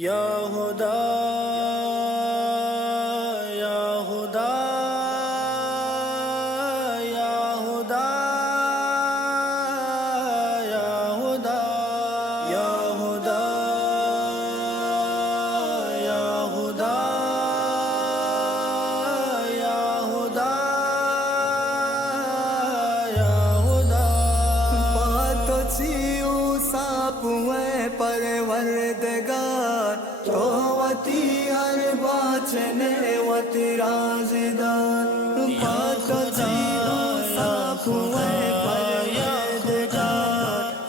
या खुदा या खुदा या खुदा या खुदा या खुदा या खुदा या खुदा या खुदा बातो चियो सापुए परवरदिगार तो वती हर बाचने वती राज़दार बातो चियो सापुए परवरदिगार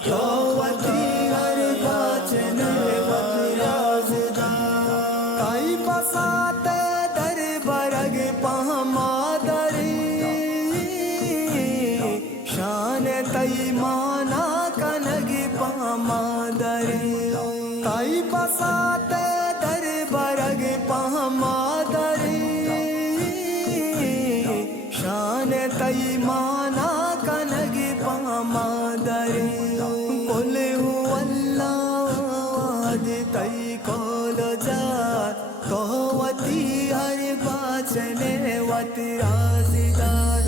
तो वती हर बाचने वती राज़दार काई बसाते दर बरग पहमादरी शान तई माना कनगी पहमादरी काई बसाते दर बरग पहमादरी शान तई माना कनगी पहमादरी बोले हूँ अल्लाह तई कोल जार तो वती हर बाचने वती राज़दार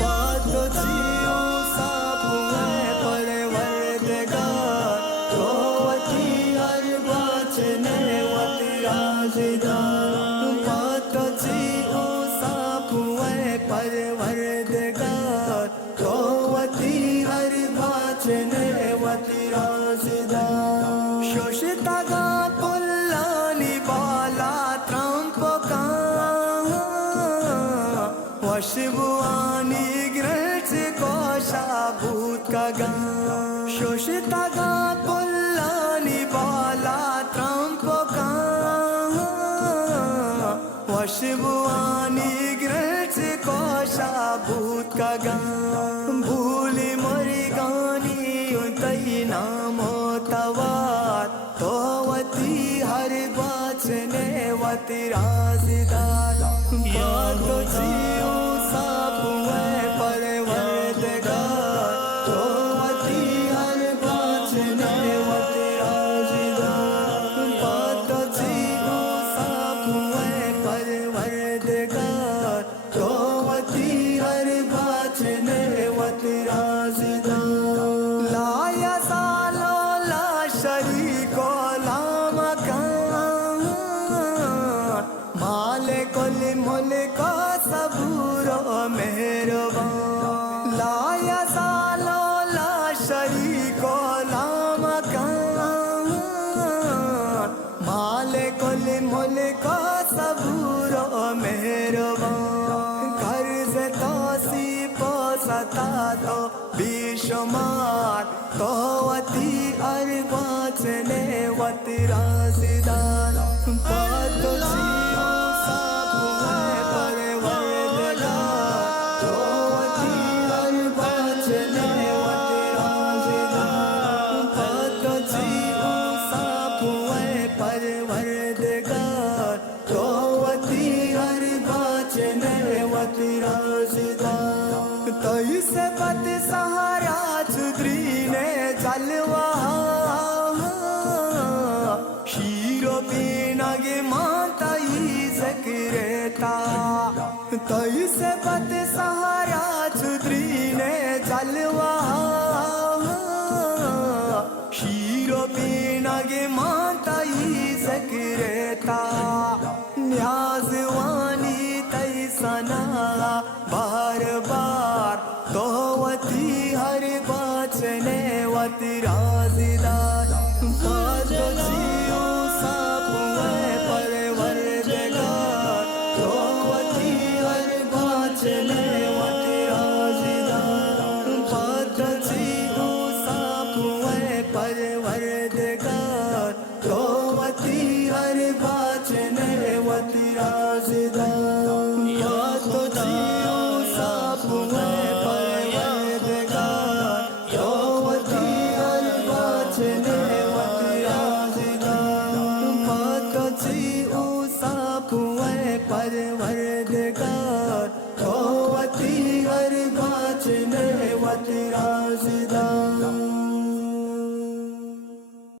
बातो चियो सापुए परवरदिगार तो वती हर बाचने वती राज़दार बातो चियो सापुए परवरदिगार तो वती हर बाचने वती राज़दार शोषितगा पुल्लानी बाला त्रंपका वशबुआनी ग्रंथ कोशा भूत का गा शोषितगा पुल्लानी बाला त्रंपका वशबुआनी ग्रंथ कोशा भूत का गा भूली मरी गानी उतई नामो तवार तो वती हर बाचने वती राज़दार बातो चियो सापुए परवरदिगार तो वती हर बाचने वती राज़दार बातो चियो सापुए परवरदिगार तो वती हर बाचने वती राज़दार ला यज़ालो ला शरीको ला मकान मालिकुल मुल्क सबूरो मेहरबान ला यज़ालो ला शरीको ला मकान मालिकुल मुल्क सबूरो मेहरबान कर्ज तौसीफ सता तो बेशुमार तो वती हर बाचने वती राज़दार बातो चियो सापुए परवरदिगार तो वती हर बाचने वती राज़दार बातो चियो सापुए परवरदिगार तो वती हर बाचने वती राज़दार तई से बद सहारा चुदरी ने जलवा शीरो पीना गे माता ही ज़िक्रेता तई से बद सहारा चुदरी ने जलवा शीरो पीना गे माता ही ज़िक्रेता न्याज़वानी तई सना बार बार तो वती हर बाचने वती राज़दार